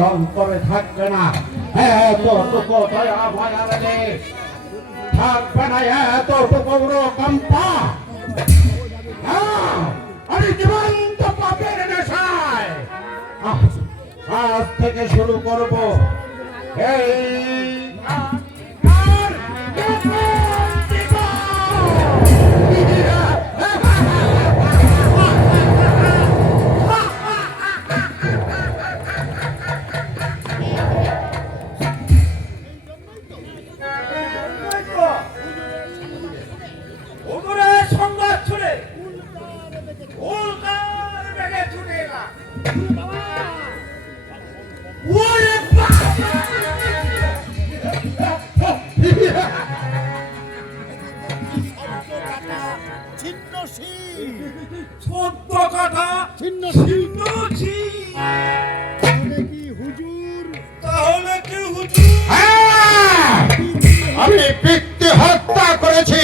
আমার অন্তরে থাকবে না, এতটুকু দয়া মায়া রে থাকবে না, এতটুকু কম্পা। আমি জীবন্ত পাপের নেশায় আজ থেকে শুরু করব এই আমি পিতৃ হত্যা করেছি।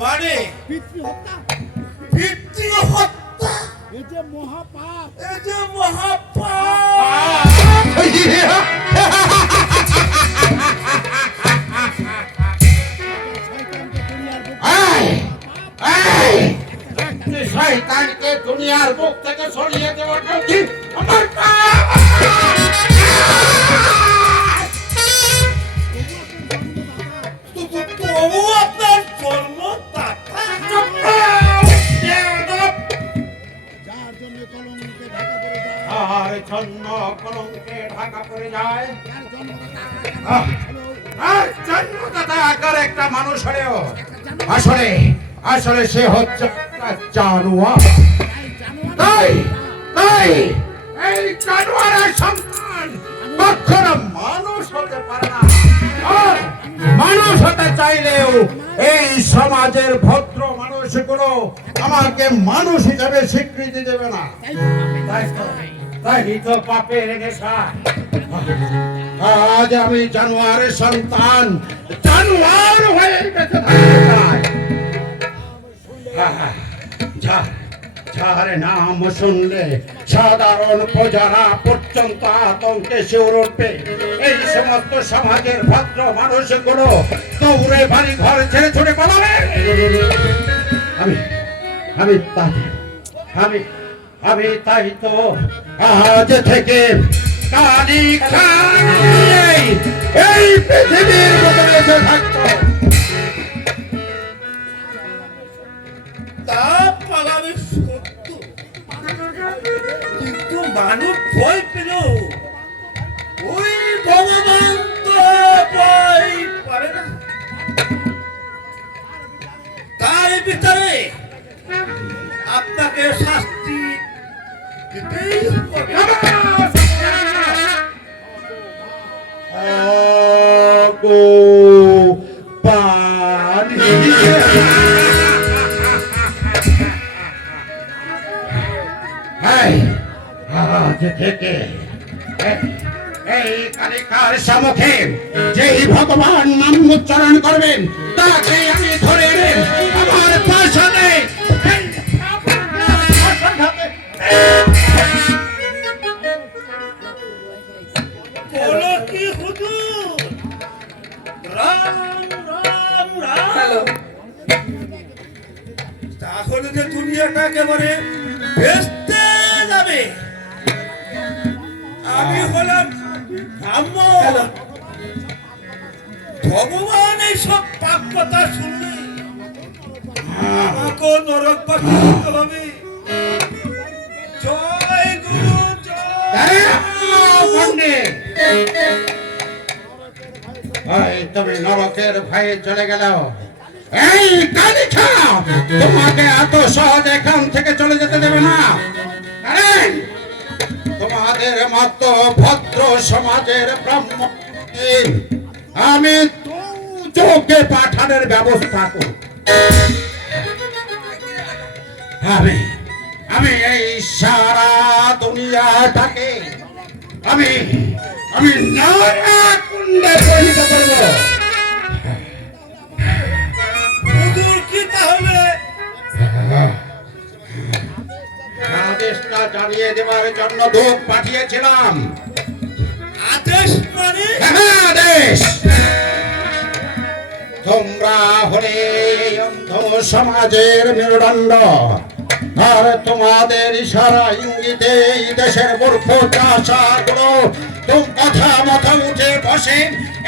মানে পিতৃ হত্যা? পিতৃ হত্যা এ যে মহাপাপ, এ যে মহাপাপ। শয়তানকে দুনিয়ার বুক থেকে সরিয়ে দেওয়া আমার তবু আপনার জন্মদাতা যার জন্য কলঙ্কে ঢাকা পড়ে যায়, আর জন্ম কলঙ্কে ঢাকা পড়ে যায়, যার জন্মদাতা আর জন্মদাতা আকার একটা মানুষ হলেও আসলে আসলে সে হচ্ছে জানোয়ার। তাই তাই এই জানোয়ারের সন্তান কখনো মানুষ হতে পারে না, আর মানুষ হতে চাইলেও এই সমাজের ভদ্র মানুষগুলো আমাকে মানুষ হিসেবে স্বীকৃতি দেবে না। তাই তো পাপের নেশা। আজ আমি জানোয়ারের সন্তান, জানোয়ার হয়ে বেঁচে থাকতে চাই। যার নাম শুনলে সাধারণ প্রজারা পর্যন্ত আতঙ্কে শিউরে উঠবে। এই সমস্ত সমাজের ভদ্র মানুষগুলো দৌড়ে বাড়ি ঘর ছেড়ে ছুটে পালাবে। আমি তাই তো আজ থেকে কালী খান এই পৃথিবীর মধ্যে বেঁচে থাকতো। তা পালাবে সত্য, কিন্তু মানুষ ভয় পেল ওই ভগবান তো ভয় পারে না। তার ভিতরে আপনাকে শাস্তি দিতেই হবে। আজ থেকে এই কালিকার সম্মুখে যেই ভগবান নাম উচ্চারণ করবেন তাকে আমি ধরে এনে আমার পাশে বলো কি হুজুর? রাম রাম রাম। তাহলে যে দুনিয়াটা একেবারে ভেস্তে যাবে। আমি হলাম ব্রাহ্মণ। ভগবান এইসব পাপ কথা শুনলে আমাকে নরকবাসী হতে হবে। জয় গুরু জয়। তুমি নরকের ভয়ে চলে গেল। এই কালিকা তোমাকে এত সহজ এখান থেকে চলে যেতে দেবে না। তোমাদের মতো ভদ্র সমাজের ব্রাহ্মণ আমি চোখে পাঠানোর ব্যবস্থা করব। আমি এই সারা দুনিয়াটাকে আমি নারাকুণ্ডে পরিণত করব। হুজুর কি তাহলে আদেশটা জানিয়ে দেওয়ার জন্য দূত পাঠিয়েছিলাম। আদেশ মানে হ্যাঁ, আদেশ। তোমরা হলে এই অন্ধ সমাজের মেরুদণ্ড, আর তোমাদের ইশারা ইঙ্গিতে এই দেশের মূর্খ চাষাগুলো কথা মাথা উঠে বসে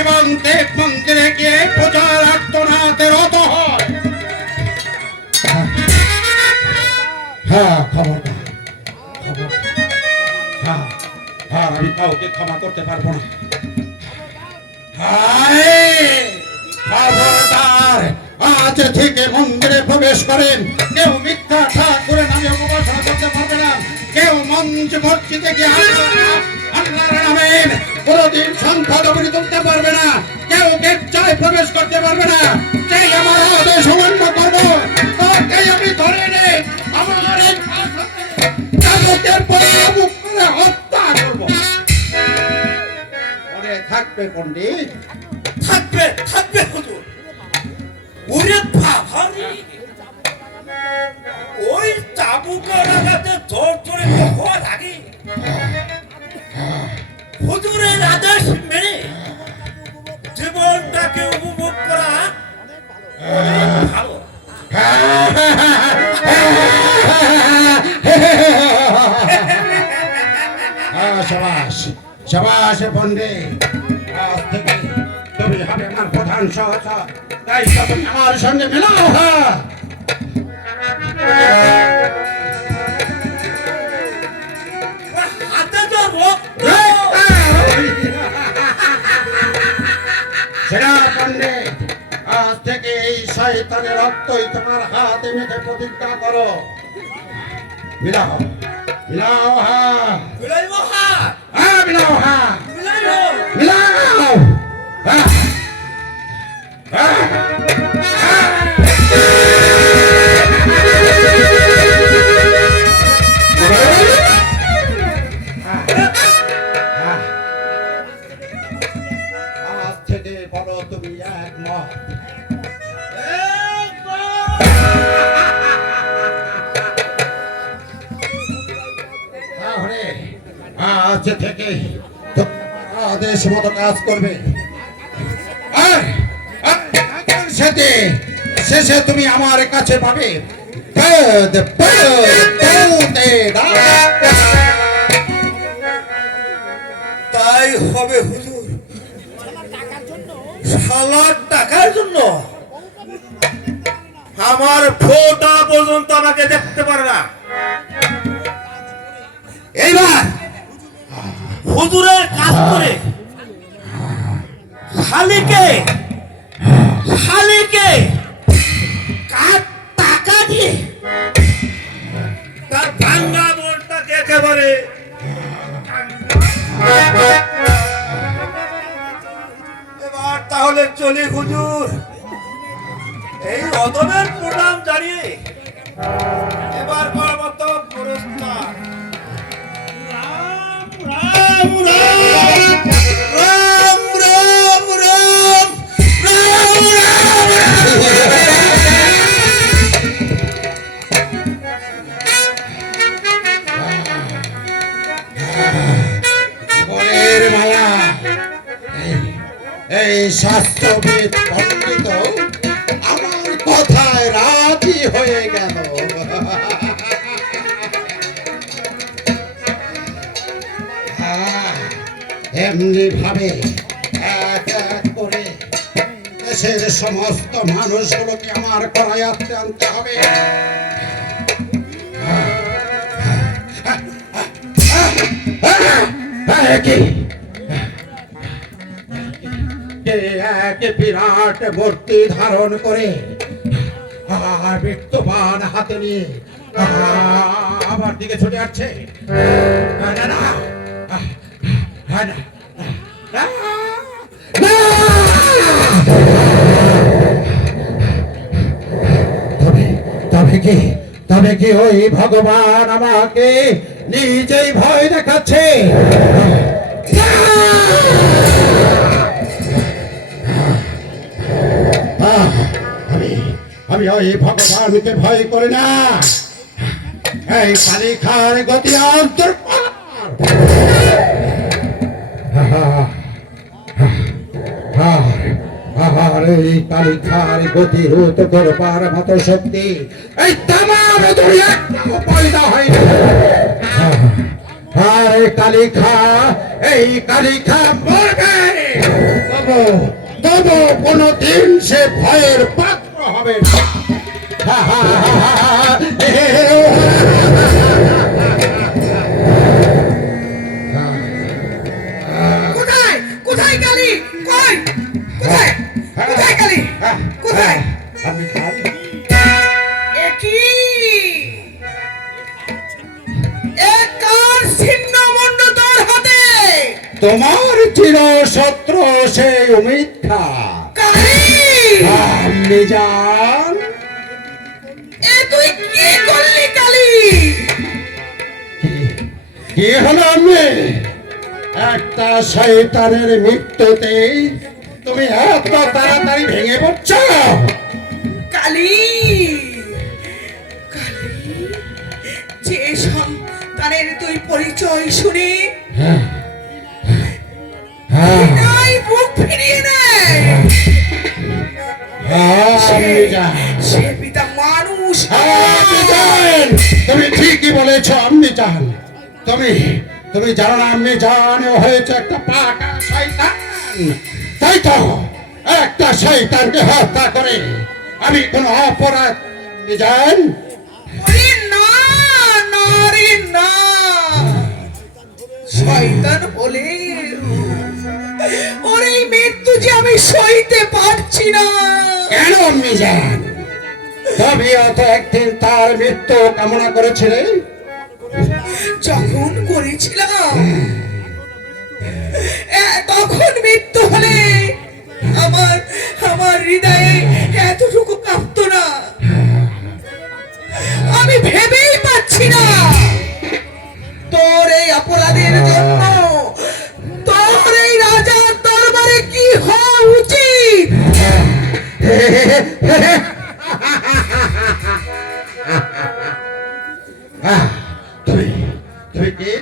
এবং দেব মন্দিরে গিয়ে পূজার আর্তনাদে রত হয়। হ্যাঁ, খবরদার, হ্যাঁ, আর আমি কাউকে ক্ষমা করতে পারবো না। খবরদার, আজ থেকে মন্দিরে প্রবেশ করেন কেউ মিথ্যা ঠাকুরের নামে উপাসনা করতে পারবে না, কেউ মঞ্চ মসজিদে গিয়ে আল্লাহর নামে কোনদিন সংখ্যা দমন করতে পারবে না, কেউ গির্জায় প্রবেশ করতে পারবে না। সেই আমার আদেশ অমান্য করবো তাকেই আমি ধরে নেই আমাদের এই কাগজের পরে মুখ করে হত্যা করবো। মনে থাকবে পণ্ডিত। থাকবে থাকবে হুজুর। ওরে বাবারে, ওই চাবুকা লাগাতে জোর জোরে হওয়া লাগে। হুজুরের আদেশ মেনে জীবনটাকে উপভোগ করা অনেক ভালো। সাবাস সাবাস পণ্ডিত, আজ থেকে তুমি হবে আমার প্রধান সহচর, তাই তুমি আমার সঙ্গে মেলাও। হাতে তো রক্ত। সেরা পণ্ডিত, আজ থেকে এই শয়তানের রক্তই তোমার হাতে মেখে প্রতিজ্ঞা করো। মিলাও মিলাও, হ্যাঁ মিলাইবো হাত, হ্যাঁ মিলাও, হ্যাঁ মিলাইবো। মিলাও, হ্যাঁ আজ থেকে বলো তুমি একমত। তাহলে আজ থেকে তোমার আদেশ মতো কাজ করবে। আর আগের সাথে শেষে তুমি আমার কাছে পাবে পদ পৌতে তাই হবে হুজুর। শালার টাকার জন্য আমার ফোটা পর্যন্ত আমাকে দেখতে পারে না। এইবার হুজুরের কাজ করে শালিকে কার টাকা দিয়ে তার ভাঙ্গা মনটাকে একেবারে এবার তাহলে চলি হুজুর। এই অদমের প্রণাম জানিয়ে এবার পরবর্তী পুরস্কার। রাম রাম রাম রাম রাম রাম মনের মায়া, এই শাস্ত্রবিদ পণ্ডিত আমার কথায় রাজি হয়ে গেল। এমনি ভাবে এক এক করে দেশের সমস্ত মানুষগুলোকে আমার করায়ত্তে আনতে হবে। এক বিরাট মূর্তি ধারণ করে বিত্তবান হাতে নিয়ে আমার দিকে ছুটে আসছে। না না না, না, না, না, না। তবে কি ওই ভগবান আমাকে নিজেই ভয় দেখাচ্ছে? আমি ওই ভগবানকে ভয় করি না। এই কালিখার গতি অন্তর আর এই কালিখার গতি রোধ করবার মতো শক্তি এই তামাম দুনিয়ায় পয়দা হয়নি। আর এই কালিখা মরবে, তবু কোনদিন সে ভয়ের পাত্র হবে না। কোথায় কোথায় কালী? কই? কোথায় কোথায় কালী? কোথায়? আমি জানি। একই একার ছিন্ন মন্ড তোর হাতে। তোমার চির শত্রু সেই মিথ্যা কালী, আমি জান। এ তুই কি করলি কালী? কি হলো আমি? একটা শয়তানের মৃত্যুতে তুমি এত তাড়াতাড়ি ভেঙে পড়ছ? কালী, কালী, যে সন্তানের তুই পরিচয় শুনে নাই বুক ফিরিয়ে নেয়, আমি জান। সে পিতা মানুষ আমি জান। তুমি ঠিকই বলেছ আমি জান। তুমি জানো না আমি জান হয়েছে একটা পাকা শয়তান। তাই তো একটা শয়তানকে হত্যা করে আমি কোন অপরাধ জান? ওরে না, না রে না, শয়তান হলে ওরে মৃত্যু যে আমি সইতে পারছি না। কেন আমি জান? তুমিও তো একদিন তার মৃত্যু কামনা করেছিলে। যখন করেছিলাম তখন মৃত্যু হলে আমার আমার হৃদয়ে এতটুকু কাঁপতো না। আমি ভেবেই পাচ্ছি না তোর এই অপরাধের জন্য তোর এই রাজার দরবারে কি হওয়া উচিত। তুই কি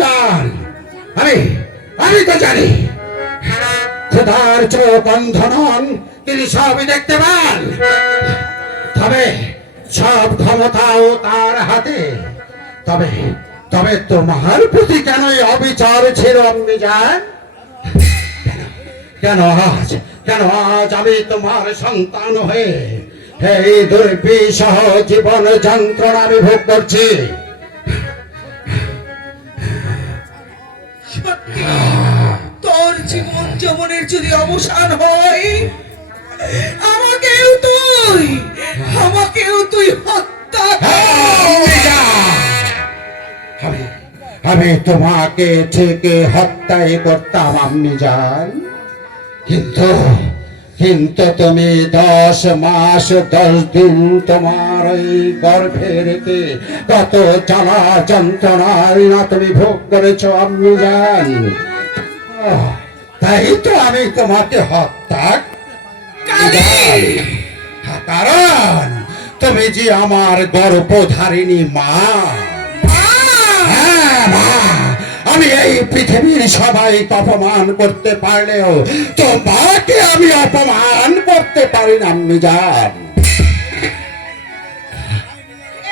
জান? আমি তো জানি খোদার চোখ অন্ধ নন, তিনি সবই দেখতে পান। তবে সব ক্ষমতাও তার হাতে। তবে তবে তোমার প্রতি কেন এই অবিচার ছিল আমি জান? কেন আজ আমি তোমার সন্তান হয়ে এই দুর্বিষহ জীবন যন্ত্রণা আমি ভোগ করছি? সত্যি তোর জীবন যমনের যদি অবসান হয় আমাকেও তুই হত্যা কর। আমি তোমাকে ঠিক হত্যাই করতাম আমি জান। কিন্তু তুমি 10 মাস 10 দিন তোমার ওই গর্ভে রেখে কত জ্বালা যন্ত্রণায় না তুমি ভোগ করেছ আমি জান। তাই তো আমি তোমাকে হত্যা কালী, কারণ তুমি যে আমার গর্ভধারিণী মা। হ্যাঁ মা, আমি এই পৃথিবীর সবাইকে অপমান করতে পারলেও তোমাকে আমি অপমান করতে পারি না আমি জান।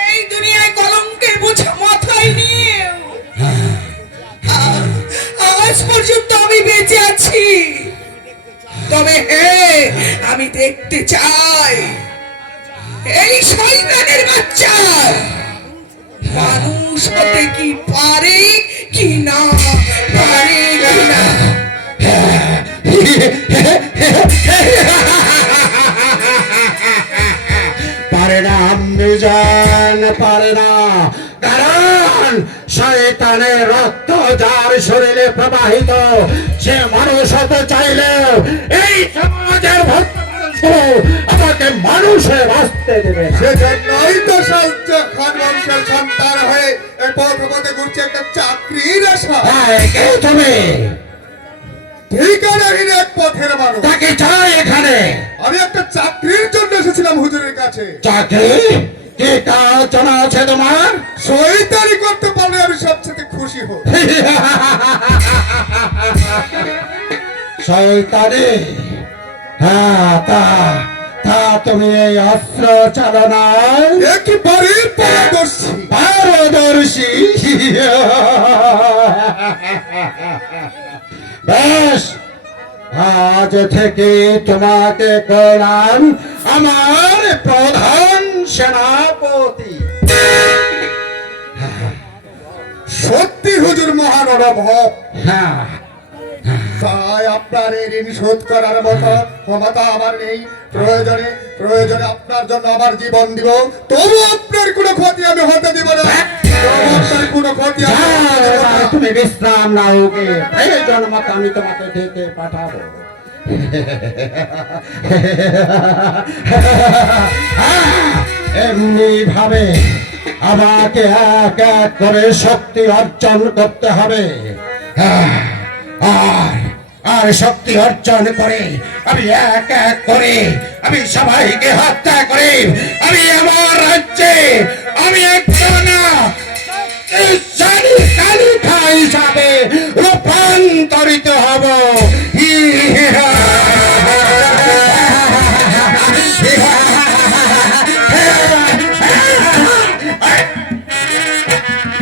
এই দুনিয়ায় কলঙ্কের বোঝা মাথায় নিয়ে আজ পর্যন্ত আমি বেঁচে আছি। তবে আমি দেখতে চাই এই শয়তানের বাচ্চা মানুষ হতে কি পারে কি না পারে কি না। পারে না আমি জান, পারে না। কারণ শয়তানের রক্ত যার শরীরে প্রবাহিত সে মানুষ হতে চাইলেও এই সমাজের ভক্ত আমাকে মানুষ হয়ে বাঁচতে দেবে। সেজন্যই তো খান বংশের সন্তান হয়ে এই পথে পথে ঘুরছে একটা চাকরির আশা। কে তুমি? ঠিকানাহীন এক পথের মানুষ। তাকে চাই এখানে। আমি একটা চাকরির জন্য এসেছিলাম হুজুরের কাছে। চাকরি? কি কাজ জানা আছে তোমার? শয়তানি করতে পারলে আমি সবচেয়ে খুশি হই। শয়তানি? হ্যাঁ, তা তা তুমি এই অস্ত্র চালনায় একেবারে পারদর্শী। পারদর্শী। বেশ, আজ থেকে তোমাকে করলাম আমার প্রধান সেনাপতি। সত্যি হুজুর মহান অনুভব। হ্যাঁ, তাই আপনার এই ঋণ শোধ করার মতো ক্ষমতা আমার নেই। প্রয়োজনে প্রয়োজনে আপনার জন্য আমার জীবন দিব, তবু আপনার কোনো ক্ষতি আমি হতে দিব না। তবু আপনার কোনো ক্ষতি আমি হতে দিব না। তুমি বিশ্রাম নাও, গে প্রয়োজন মতো আমি তোমাকে ডেকে পাঠাবো। এমনি ভাবে আমাকে এক এক করে শক্তি অর্জন করতে হবে। আর শক্তি অর্জন করে আমি এক এক করে আমি সবাইকে হত্যা করে আমি আমার রাজ্যে আমি একজন কালিকা হিসাবে রূপান্তরিত হব।